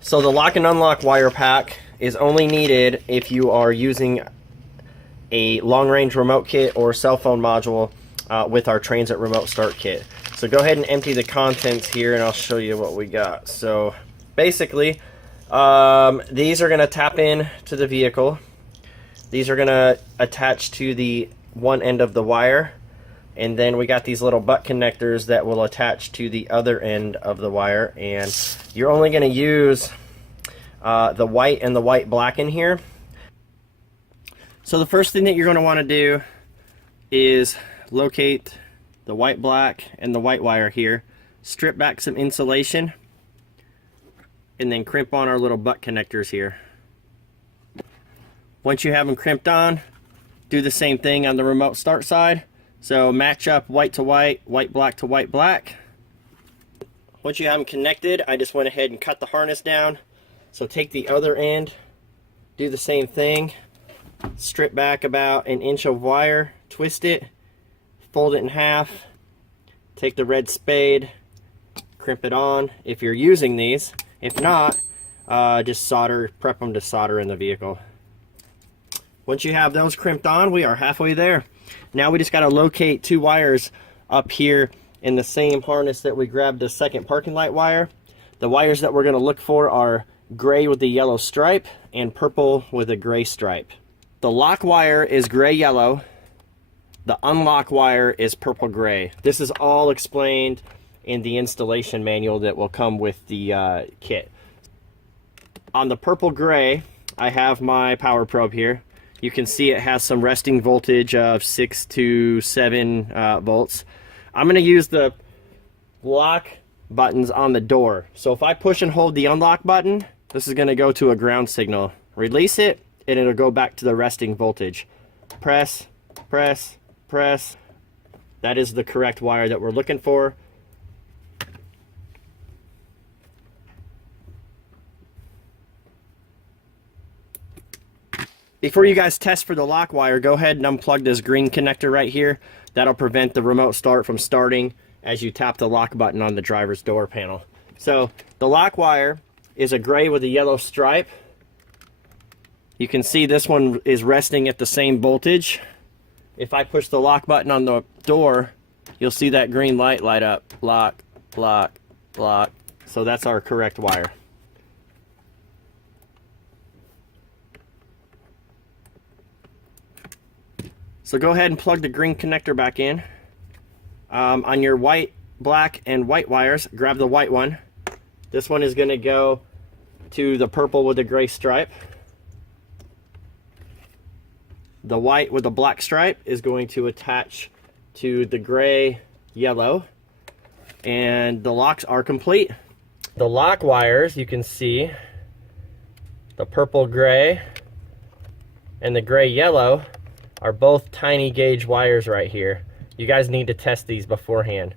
So the lock and unlock wire pack is only needed if you are using a long-range remote kit or cell phone module with our Transit remote start kit. So go ahead and empty the contents here and I'll show you what we got. So basically, these are going to tap in to the vehicle. These are going to attach to the one end of the wire. And then we got these little butt connectors that will attach to the other end of the wire. And you're only going to use the white and the white black in here. So the first thing that you're going to want to do is locate the white black and the white wire here. Strip back some insulation. And then crimp on our little butt connectors here. Once you have them crimped on, do the same thing on the remote start side. So match up white to white, white black to white black. Once you have them connected, I just went ahead and cut the harness down. So take the other end, do the same thing. Strip back about an inch of wire, twist it, fold it in half, take the red spade, crimp it on if you're using these. If not, just solder, prep them to solder in the vehicle. Once you have those crimped on, we are halfway there. Now we just got to locate two wires up here in the same harness that we grabbed the second parking light wire. The wires that we're going to look for are gray with the yellow stripe and purple with a gray stripe. The lock wire is gray yellow. The unlock wire is purple gray. This is all explained in the installation manual that will come with the kit. On the purple gray, I have my power probe here. You can see it has some resting voltage of 6 to 7 volts. I'm going to use the lock buttons on the door. So if I push and hold the unlock button, this is going to go to a ground signal. Release it, and it'll go back to the resting voltage. Press, press, press. That is the correct wire that we're looking for. Before you guys test for the lock wire, go ahead and unplug this green connector right here. That'll prevent the remote start from starting as you tap the lock button on the driver's door panel. So the lock wire is a gray with a yellow stripe. You can see this one is resting at the same voltage. If I push the lock button on the door, you'll see that green light light up. Lock, lock, lock. So that's our correct wire. So go ahead and plug the green connector back in. On your white, black, and white wires, grab the white one. This one is going to go to the purple with the gray stripe. The white with the black stripe is going to attach to the gray yellow. And the locks are complete. The lock wires, you can see the purple gray and the gray yellow are both tiny gauge wires right here. You guys need to test these beforehand.